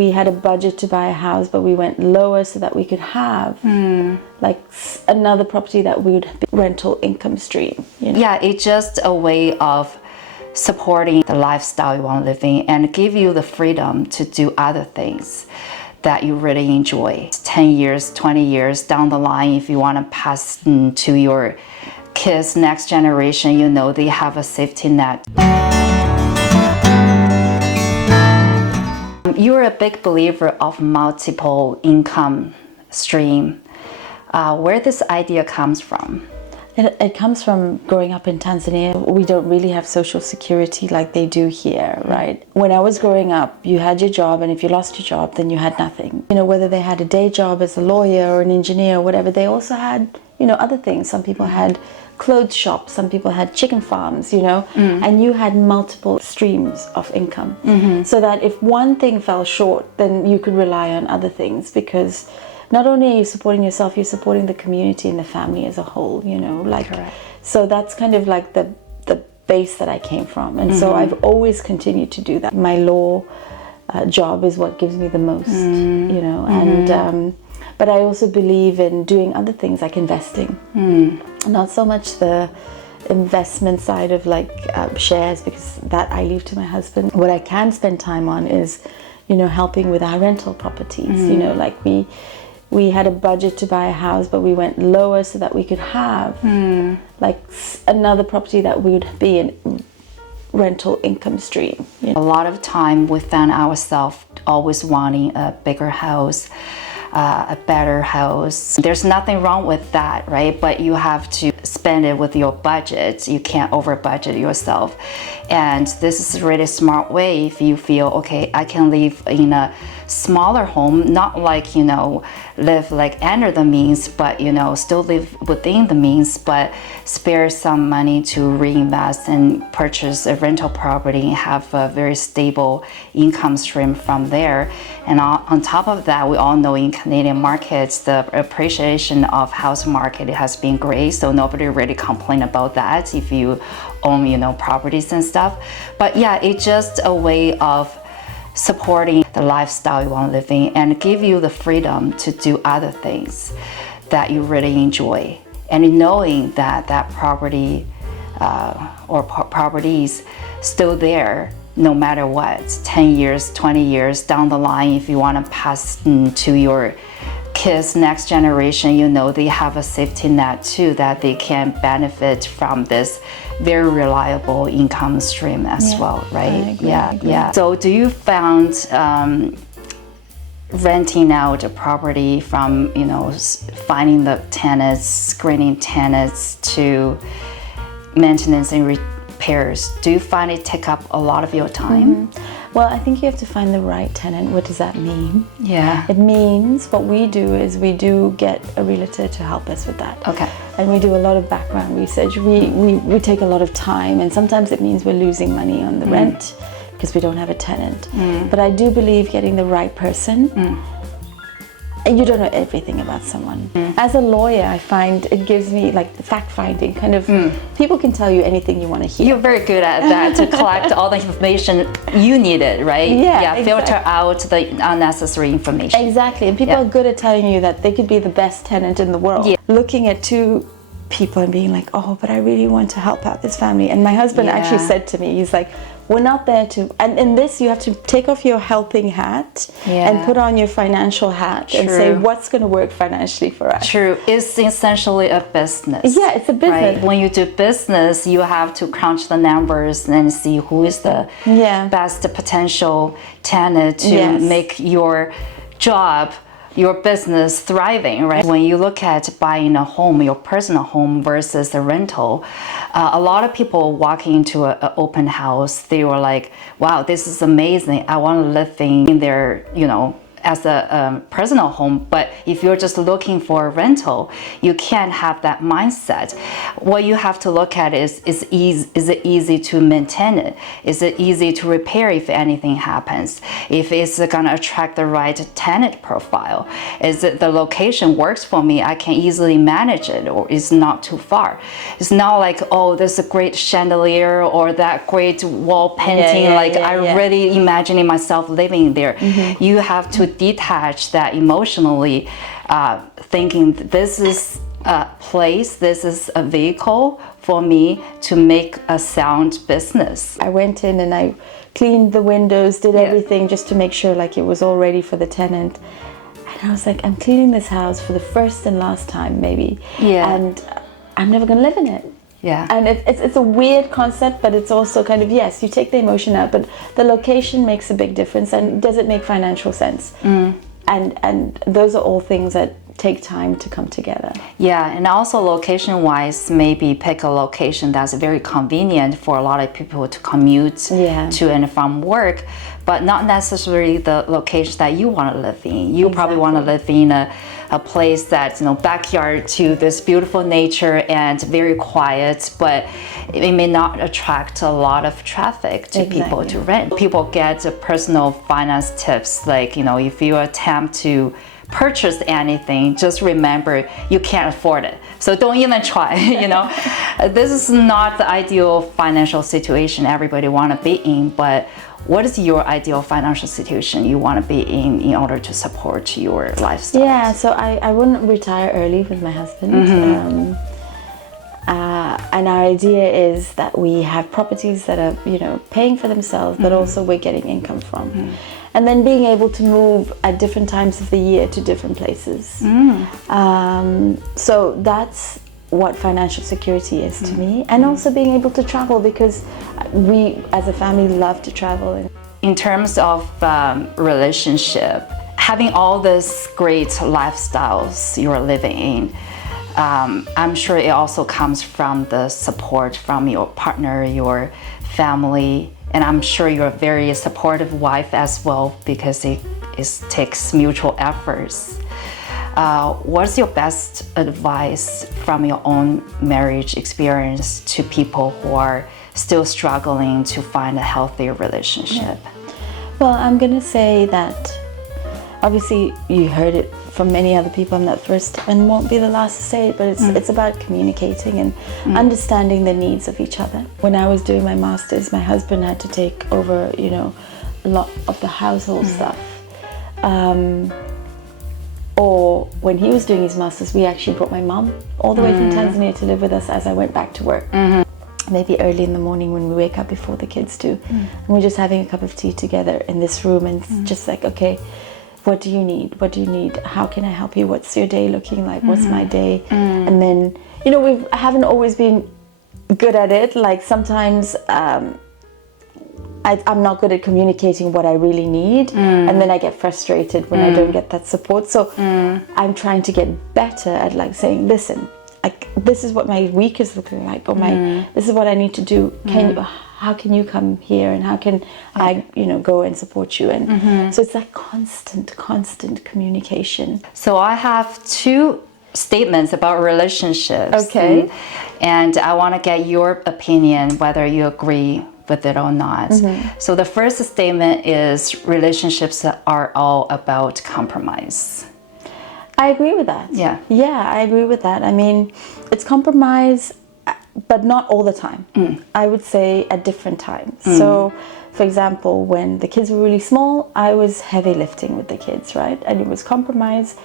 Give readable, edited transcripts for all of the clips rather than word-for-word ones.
we had a budget to buy a house, but we went lower so that we could have like another property that would be rental income stream. You know? Yeah, it's just a way of supporting the lifestyle you want to live in and give you the freedom to do other things that you really enjoy. 10 years, 20 years down the line, if you want to pass to your kids, next generation, you know they have a safety net. You're a big believer of multiple income stream. Where this idea comes from? It comes from growing up in Tanzania. We don't really have social security like they do here, right? When I was growing up, you had your job, and if you lost your job, then you had nothing. You know, whether they had a day job as a lawyer or an engineer or whatever, they also had, you know, other things. Some people had clothes shops, some people had chicken farms, you know, and you had multiple streams of income. So that if one thing fell short, then you could rely on other things, because not only are you supporting yourself, you're supporting the community and the family as a whole, you know, like. Correct. So that's kind of like the base that I came from. And so I've always continued to do that. My law job is what gives me the most, you know, and but I also believe in doing other things like investing. Not so much the investment side of like shares, because that I leave to my husband. What I can spend time on is, you know, helping with our rental properties. You know, like we had a budget to buy a house, but we went lower so that we could have like another property that would be a rental income stream. You know? A lot of time we found ourselves always wanting a bigger house, a better house. There's nothing wrong with that, right? But you have to spend it with your budget. You can't over budget yourself. And this is a really smart way if you feel, okay, I can live in a smaller home, not like, you know, live like under the means, but, you know, still live within the means, but spare some money to reinvest and purchase a rental property and have a very stable income stream from there. And on top of that, we all know in Canadian markets, the appreciation of house market has been great, so nobody really complain about that if you own, you know, properties and stuff. But yeah, it's just a way of supporting the lifestyle you want to live in and give you the freedom to do other things that you really enjoy, and knowing that that property or properties still there no matter what, 10 years, 20 years down the line, if you want to pass to your kids, next generation, you know they have a safety net too, that they can benefit from this very reliable income stream as well, right? Yeah. So do you found renting out a property from, you know, finding the tenants, screening tenants, to maintenance and repairs, do you find it take up a lot of your time? Well, I think you have to find the right tenant. What does that mean? Yeah. It means what we do is we do get a realtor to help us with that. Okay. And we do a lot of background research. We take a lot of time, and sometimes it means we're losing money on the rent because we don't have a tenant. But I do believe getting the right person. And you don't know everything about someone. As a lawyer, I find it gives me like fact-finding, kind of, people can tell you anything you want to hear. You're very good at that, to collect all the information you needed, right? Yeah, filter out the unnecessary information. Exactly, and people are good at telling you that they could be the best tenant in the world. Looking at two people and being like, oh, but I really want to help out this family. And my husband actually said to me, he's like, we're not there to, and in this you have to take off your helping hat and put on your financial hat and say what's going to work financially for us. True. It's essentially a business. Yeah, it's a business. Right? When you do business, you have to crunch the numbers and see who is the best potential tenant to make your job, your business thriving, right? When you look at buying a home, your personal home versus a rental, a lot of people walking into an open house, they were like, wow, this is amazing. I want to live in their, you know, as a personal home, but if you're just looking for a rental, you can't have that mindset. What you have to look at is it easy to maintain it? Is it easy to repair if anything happens? If it's going to attract the right tenant profile? Is it the location works for me? I can easily manage it, or it's not too far. It's not like, oh, there's a great chandelier or that great wall painting. I really imagining myself living there. You have to detach that emotionally, thinking this is a place, this is a vehicle for me to make a sound business. I went in and I cleaned the windows, did everything just to make sure like it was all ready for the tenant. And I was like, I'm cleaning this house for the first and last time maybe. And I'm never gonna live in it. And it's a weird concept, but it's also kind of, yes, you take the emotion out, but the location makes a big difference. And does it make financial sense? And those are all things that take time to come together. And also location-wise, maybe pick a location that's very convenient for a lot of people to commute to and from work, but not necessarily the location that you want to live in. You probably want to live in a place that's, backyard to this beautiful nature and very quiet, but it may not attract a lot of traffic to people to rent. People get personal finance tips, like, if you attempt to purchase anything, just remember you can't afford it. So don't even try, This is not the ideal financial situation everybody want to be in, but what is your ideal financial situation you want to be in order to support your lifestyle? So I wouldn't retire early with my husband. And our idea is that we have properties that are, paying for themselves, but also we're getting income from. And then being able to move at different times of the year to different places. So that's what financial security is to me. And also being able to travel, because we as a family love to travel. In terms of relationship, having all these great lifestyles you're living in, I'm sure it also comes from the support from your partner, your family, and I'm sure you're a very supportive wife as well, because it takes mutual efforts. What's your best advice from your own marriage experience to people who are still struggling to find a healthier relationship? Well, I'm gonna say that obviously you heard it from many other people. I'm not first and won't be the last to say it, but it's about communicating and understanding the needs of each other. When I was doing my master's, my husband had to take over, a lot of the household stuff. Or when he was doing his master's, we actually brought my mom all the way from Tanzania to live with us as I went back to work. Maybe early in the morning when we wake up before the kids do. And we're just having a cup of tea together in this room, and just like, okay, what do you need? What do you need? How can I help you? What's your day looking like? What's my day? And then, I haven't always been good at it. Like sometimes I'm not good at communicating what I really need, and then I get frustrated when I don't get that support. So I'm trying to get better at like saying, listen, this is what my week is looking like, or this is what I need to do. How can you come here, and how can I, go and support you? And so it's like constant communication. So I have two statements about relationships. Okay. And I want to get your opinion, whether you agree with it or not. So the first statement is relationships are all about compromise. I agree with that. Yeah, I agree with that. I mean, it's compromise, but not all the time. I would say at different times. So, for example, when the kids were really small, I was heavy lifting with the kids, right? And it was compromise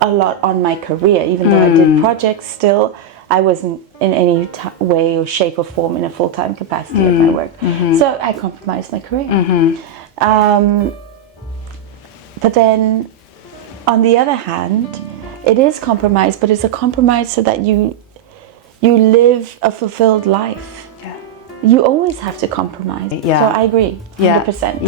a lot on my career. Even though I did projects, still I wasn't in any way or shape or form in a full-time capacity at my work. So I compromised my career. But then, on the other hand, it is compromise, but it's a compromise so that you live a fulfilled life. You always have to compromise. So I agree, 100%.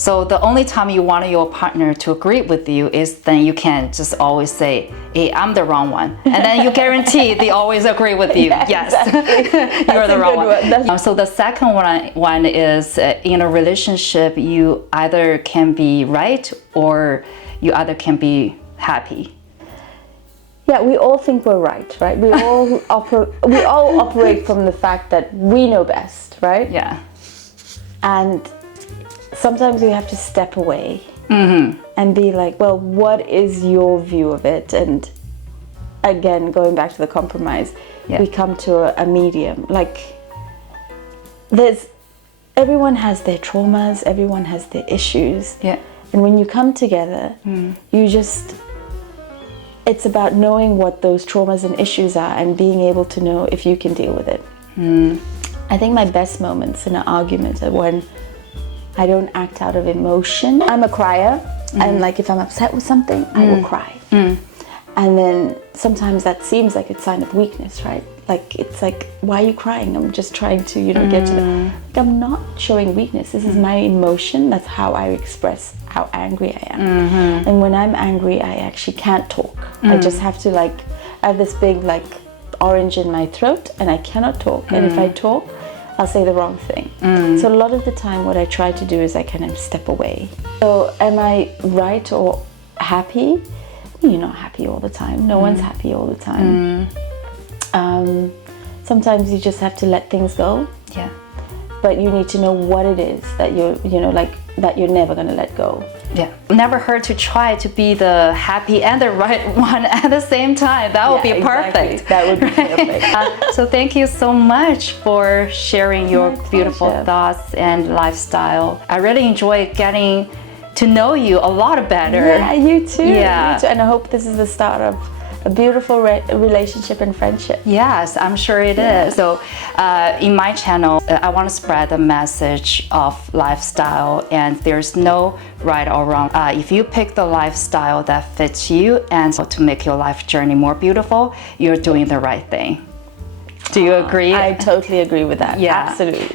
So the only time you want your partner to agree with you is then you can just always say, hey, I'm the wrong one. And then you guarantee they always agree with you. Yeah, yes, exactly. you're the wrong one. So the second one is in a relationship, you either can be right or you either can be happy. Yeah, we all think we're right? We all operate from the fact that we know best, right? Yeah. And sometimes you have to step away and be like, well, what is your view of it? And again, going back to the compromise, we come to a medium. Like, everyone has their traumas, everyone has their issues. Yeah. And when you come together, it's about knowing what those traumas and issues are and being able to know if you can deal with it. I think my best moments in an argument are when I don't act out of emotion. I'm a crier, and like if I'm upset with something, I will cry. And then sometimes that seems like a sign of weakness, right? Like, it's like, why are you crying? I'm just trying to, get to the... Like, I'm not showing weakness. This is my emotion. That's how I express how angry I am. And when I'm angry, I actually can't talk. I just have to, like, I have this big, like, orange in my throat, and I cannot talk. And if I talk, I'll say the wrong thing. So a lot of the time, what I try to do is I kind of step away. So am I right or happy? You're not happy all the time. No one's happy all the time. Sometimes you just have to let things go. Yeah. But you need to know what it is that you're, that you're never going to let go. Yeah. Never hurt to try to be the happy and the right one at the same time. That would be perfect. That would be perfect. So thank you so much for sharing your beautiful thoughts and lifestyle. I really enjoy getting to know you a lot better. Yeah, you too. Yeah. You too. And I hope this is the start of a beautiful relationship and friendship. Yes, I'm sure it is. So in my channel, I want to spread the message of lifestyle, and there's no right or wrong. If you pick the lifestyle that fits you and to make your life journey more beautiful, you're doing the right thing. Do you agree? I totally agree with that. Yeah. Absolutely.